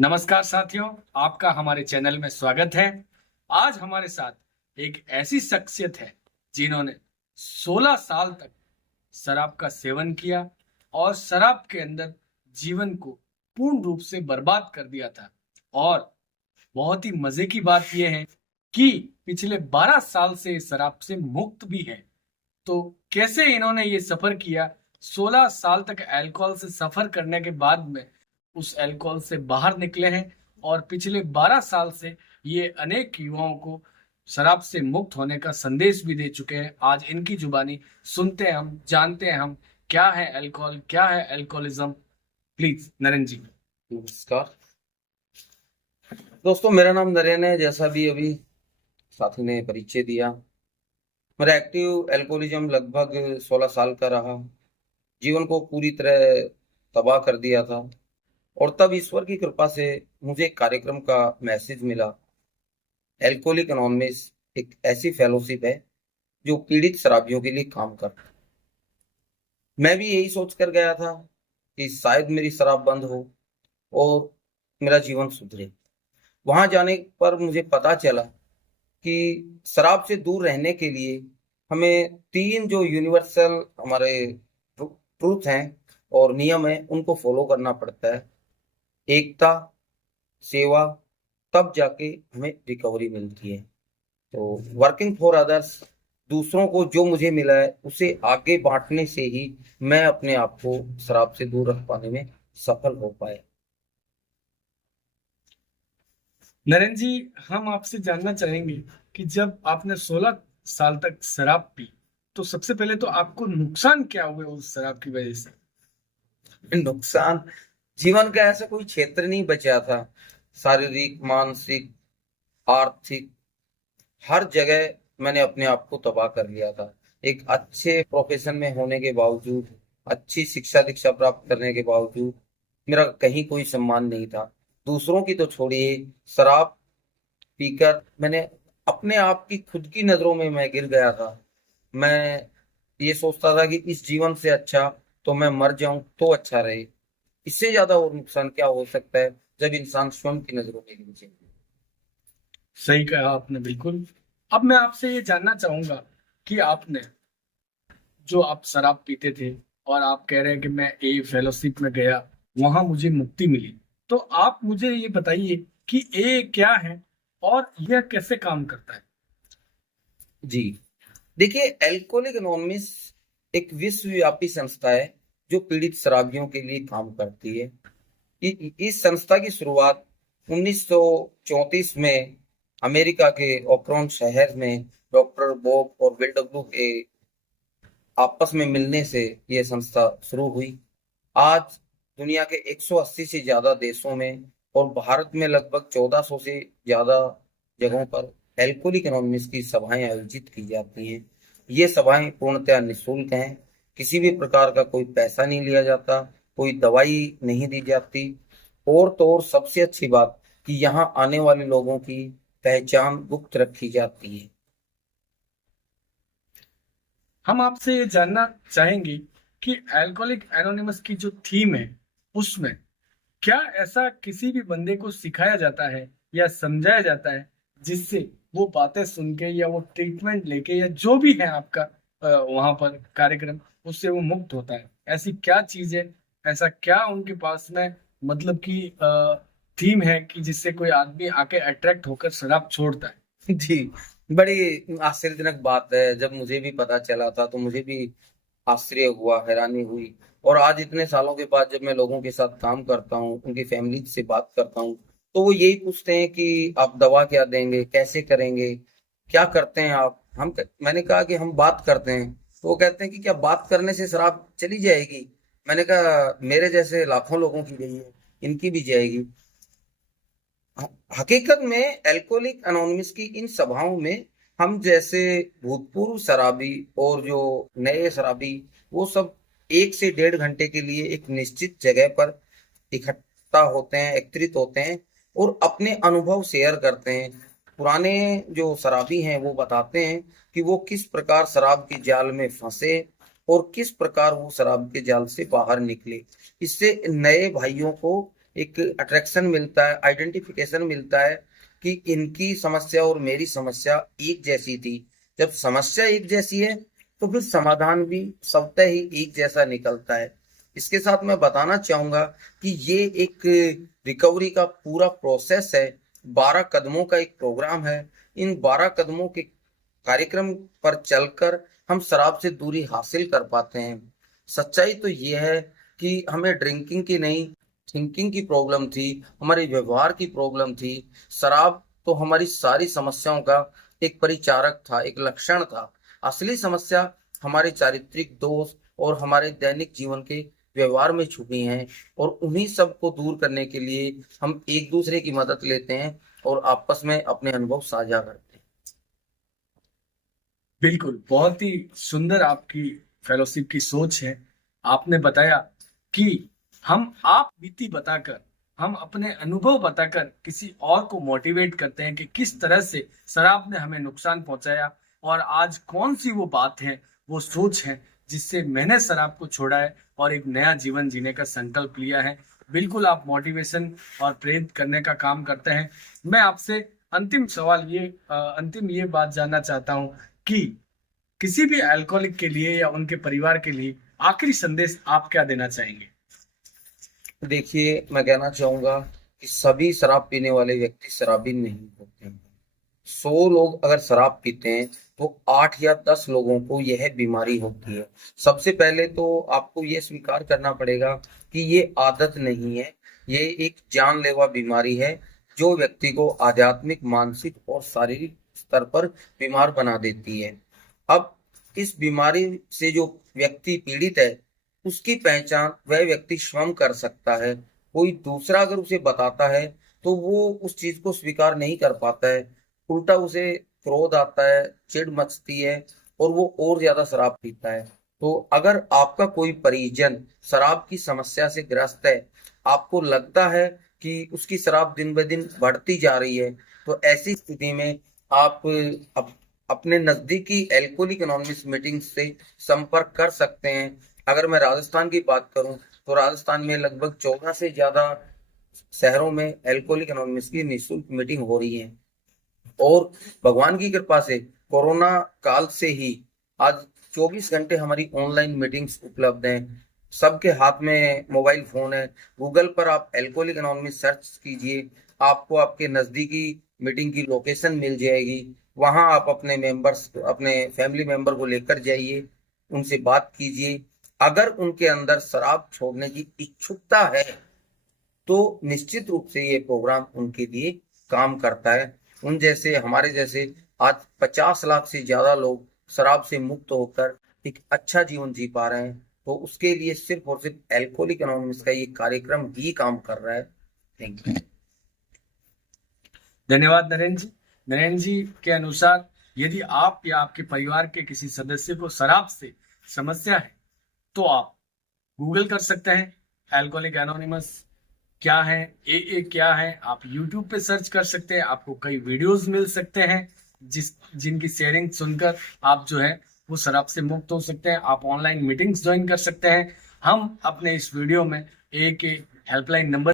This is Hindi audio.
नमस्कार साथियों, आपका हमारे चैनल में स्वागत है। आज हमारे साथ एक ऐसी शख्सियत है जिन्होंने 16 साल तक शराब का सेवन किया और शराब के अंदर जीवन को पूर्ण रूप से बर्बाद कर दिया था। और बहुत ही मजे की बात यह है कि पिछले 12 साल से इस शराब से मुक्त भी है। तो कैसे इन्होंने ये सफर किया, 16 साल तक अल्कोहल से सफर करने के बाद में उस अल्कोहल से बाहर निकले हैं और पिछले 12 साल से ये अनेक युवाओं को शराब से मुक्त होने का संदेश भी दे चुके हैं। आज इनकी जुबानी सुनते हैं, हम जानते हैं हम क्या है अल्कोहल, क्या है अल्कोहलिज्म। प्लीज नरेंद्र जी। नमस्कार दोस्तों, मेरा नाम नरेन है। जैसा भी अभी साथी ने परिचय दिया, मेरा एक्टिव एल्कोहलिज्म लगभग 16 साल का रहा। जीवन को पूरी तरह तबाह कर दिया था। और तब ईश्वर की कृपा से मुझे एक कार्यक्रम का मैसेज मिला। एल्कोहलिक एनोनिमस एक ऐसी फेलोशिप है जो पीड़ित शराबियों के लिए काम करता है। मैं भी यही सोच कर गया था कि शायद मेरी शराब बंद हो और मेरा जीवन सुधरे। वहां जाने पर मुझे पता चला कि शराब से दूर रहने के लिए हमें तीन जो यूनिवर्सल हमारे ट्रूथ हैं और नियम हैं, उनको फॉलो करना पड़ता है। एकता, सेवा, तब जाके हमें रिकवरी मिलती है। तो वर्किंग फॉर अदर्स, दूसरों को जो मुझे मिला है उसे आगे बांटने से ही मैं अपने आप को शराब से दूर रख पाने में सफल हो पाया। नरेंद्र जी, हम आपसे जानना चाहेंगे कि जब आपने 16 साल तक शराब पी तो सबसे पहले तो आपको नुकसान क्या हुए उस शराब की वजह से। नुकसान, जीवन का ऐसा कोई क्षेत्र नहीं बचा था। शारीरिक, मानसिक, आर्थिक, हर जगह मैंने अपने आप को तबाह कर लिया था। एक अच्छे प्रोफेशन में होने के बावजूद, अच्छी शिक्षा दीक्षा प्राप्त करने के बावजूद मेरा कहीं कोई सम्मान नहीं था। दूसरों की तो छोड़िए, शराब पीकर मैंने अपने आप की, खुद की नजरों में मैं गिर गया था। मैं ये सोचता था कि इस जीवन से अच्छा तो मैं मर जाऊं तो अच्छा रहे। इससे ज्यादा और नुकसान क्या हो सकता है जब इंसान स्वयं की नजरों में गिर जाए। सही कहा आपने, बिल्कुल। अब मैं आपसे ये जानना चाहूंगा कि आपने, जो आप शराब पीते थे और आप कह रहे हैं कि मैं ए फेलोशिप में गया, वहां मुझे मुक्ति मिली, तो आप मुझे ये बताइए कि ए क्या है और यह कैसे काम करता है। जी, देखिए, एल्कोहलिक एनोनिमस एक विश्वव्यापी संस्था है जो पीड़ित शराबियों के लिए काम करती है। इस संस्था की शुरुआत 1934 में अमेरिका के ओक्रोन शहर में डॉक्टर बॉब और विल डब्ल्यू के आपस में मिलने से यह संस्था शुरू हुई। आज दुनिया के 180 से ज्यादा देशों में और भारत में लगभग 1400 से ज्यादा जगहों पर एल्कोहलिक एनोनिमस की सभाएं आयोजित की जाती हैं। ये सभाएं पूर्णतः निःशुल्क हैं। किसी भी प्रकार का कोई पैसा नहीं लिया जाता, कोई दवाई नहीं दी जाती। और तो और सबसे अच्छी बात कि यहाँ आने वाले लोगों की पहचान गुप्त रखी जाती है। हम आपसे ये जानना चाहेंगे कि अल्कोहलिक एनोनिमस की जो थीम है, उसमें क्या ऐसा किसी भी बंदे को सिखाया जाता है या समझाया जाता है जिससे वो बातें सुन के या वो ट्रीटमेंट लेके या जो भी है आपका वहां पर कार्यक्रम, उससे वो मुक्त होता है। ऐसी क्या चीज है, ऐसा क्या उनके पास में मतलब कि थीम है कि जिससे कोई आदमी आके अट्रैक्ट होकर शराब छोड़ता है। जी, बड़ी आश्चर्यजनक बात है। जब मुझे भी पता चला था तो मुझे भी आश्चर्य हुआ, हैरानी हुई। और आज इतने सालों के बाद जब मैं लोगों के साथ काम करता हूँ, उनकी फैमिली से बात करता हूँ, तो वो यही पूछते हैं कि आप दवा क्या देंगे, कैसे करेंगे, क्या करते हैं आप। मैंने कहा कि हम बात करते हैं। तो वो कहते हैं कि क्या बात करने से शराब चली जाएगी। मैंने कहा मेरे जैसे लाखों लोगों की गई है, इनकी भी जाएगी। हकीकत में एल्कोहलिक एनोनिमस की इन सभाओं में हम जैसे भूतपूर्व शराबी और जो नए शराबी, वो सब 1 से 1.5 घंटे के लिए एक निश्चित जगह पर इकट्ठा होते हैं, एकत्रित होते हैं और अपने अनुभव शेयर करते हैं। पुराने जो शराबी हैं वो बताते हैं कि वो किस प्रकार शराब के जाल में फंसे और किस प्रकार वो शराब के जाल से बाहर निकले। इससे नए भाइयों को एक अट्रैक्शन मिलता है, आइडेंटिफिकेशन मिलता है कि इनकी समस्या और मेरी समस्या एक जैसी थी। जब समस्या एक जैसी है तो फिर समाधान भी स्वतः ही एक जैसा निकलता है। इसके साथ मैं बताना चाहूंगा कि ये एक रिकवरी का पूरा प्रोसेस है, 12 कदमों का एक प्रोग्राम है। इन 12 कदमों के कार्यक्रम पर चलकर हम शराब से दूरी हासिल कर पाते हैं। सच्चाई तो यह है कि हमें ड्रिंकिंग की नहीं, थिंकिंग की प्रॉब्लम थी, हमारे व्यवहार की प्रॉब्लम थी। शराब तो हमारी सारी समस्याओं का एक परिचारक था, एक लक्षण था। असली समस्या हमारे चारित्रिक दोष और हमारे दैनिक जीवन के व्यवहार में छुपी हैं, और उन्हीं सब को दूर करने के लिए हम एक दूसरे की मदद लेते हैं और आपस में अपने अनुभव साझा करते हैं। बिल्कुल, बहुत ही सुंदर आपकी फेलोशिप की सोच है। आपने बताया कि आप बीती बताकर, हम अपने अनुभव बताकर किसी और को मोटिवेट करते हैं कि किस तरह से शराब ने हमें नुकसान पहुंचाया, और आज कौन सी वो बात है, वो सोच है जिससे मैंने शराब को छोड़ा है और एक नया जीवन जीने का संकल्प लिया है। बिल्कुल, आप मोटिवेशन और प्रेरित करने का काम करते हैं। मैं आपसे अंतिम ये बात जानना चाहता हूँ कि किसी भी अल्कोहलिक के लिए या उनके परिवार के लिए आखिरी संदेश आप क्या देना चाहेंगे? देखिए, मैं कहना चाहूंगा कि सभी शराब पीने वाले व्यक्ति शराबी नहीं होते हैं। 100 लोग अगर शराब पीते हैं तो 8 या 10 लोगों को यह बीमारी होती है। सबसे पहले तो आपको यह स्वीकार करना पड़ेगा कि ये आदत नहीं है, ये एक जानलेवा बीमारी है जो व्यक्ति को आध्यात्मिक, मानसिक और शारीरिक स्तर पर बीमार बना देती है। अब इस बीमारी से जो व्यक्ति पीड़ित है, उसकी पहचान वह व्यक्ति स्वयं कर सकता है। कोई दूसरा अगर उसे बताता है तो वो उस चीज को स्वीकार नहीं कर पाता है, उल्टा उसे क्रोध आता है, चिढ़ मचती है और वो और ज्यादा शराब पीता है। तो अगर आपका कोई परिजन शराब की समस्या से ग्रस्त है, आपको लगता है कि उसकी शराब दिन ब दिन बढ़ती जा रही है, तो ऐसी स्थिति में आप अपने नजदीकी एल्कोहलिक एनोनिमस मीटिंग से संपर्क कर सकते हैं। अगर मैं राजस्थान की बात करूं तो राजस्थान में लगभग 14 से ज्यादा शहरों में एल्कोहलिक एनोनिमस की निःशुल्क मीटिंग हो रही है। और भगवान की कृपा से कोरोना काल से ही आज 24 घंटे हमारी ऑनलाइन मीटिंग्स उपलब्ध हैं। सबके हाथ में मोबाइल फोन है। गूगल पर आप एल्कोहलिक एनोनिमस सर्च कीजिए, आपको आपके नजदीकी मीटिंग की लोकेशन मिल जाएगी। वहां आप अपने मेंबर्स, अपने फैमिली मेंबर को लेकर जाइए, उनसे बात कीजिए। अगर उनके अंदर शराब छोड़ने की इच्छुकता है तो निश्चित रूप से ये प्रोग्राम उनके लिए काम करता है। उन जैसे, हमारे जैसे आज 50 लाख से ज्यादा लोग शराब से मुक्त होकर एक अच्छा जीवन जी पा रहे हैं। तो उसके लिए सिर्फ और सिर्फ एल्कोहलिक एनोनिमस का ये कार्यक्रम ही काम कर रहा है। Thank you. धन्यवाद नरेंद्र जी। नरेंद्र जी के अनुसार, यदि आप या आपके परिवार के किसी सदस्य को शराब से समस्या है तो आप गूगल कर सकते हैं, अल्कोहलिक एनोनिमस क्या है, ए क्या है। आप यूट्यूब पे सर्च कर सकते हैं, आपको कई वीडियोस मिल सकते हैं जिनकी शेयरिंग सुनकर आप जो है वो शराब से मुक्त हो सकते हैं। आप ऑनलाइन मीटिंग्स ज्वाइन कर सकते हैं। हम अपने इस वीडियो में ए के हेल्पलाइन नंबर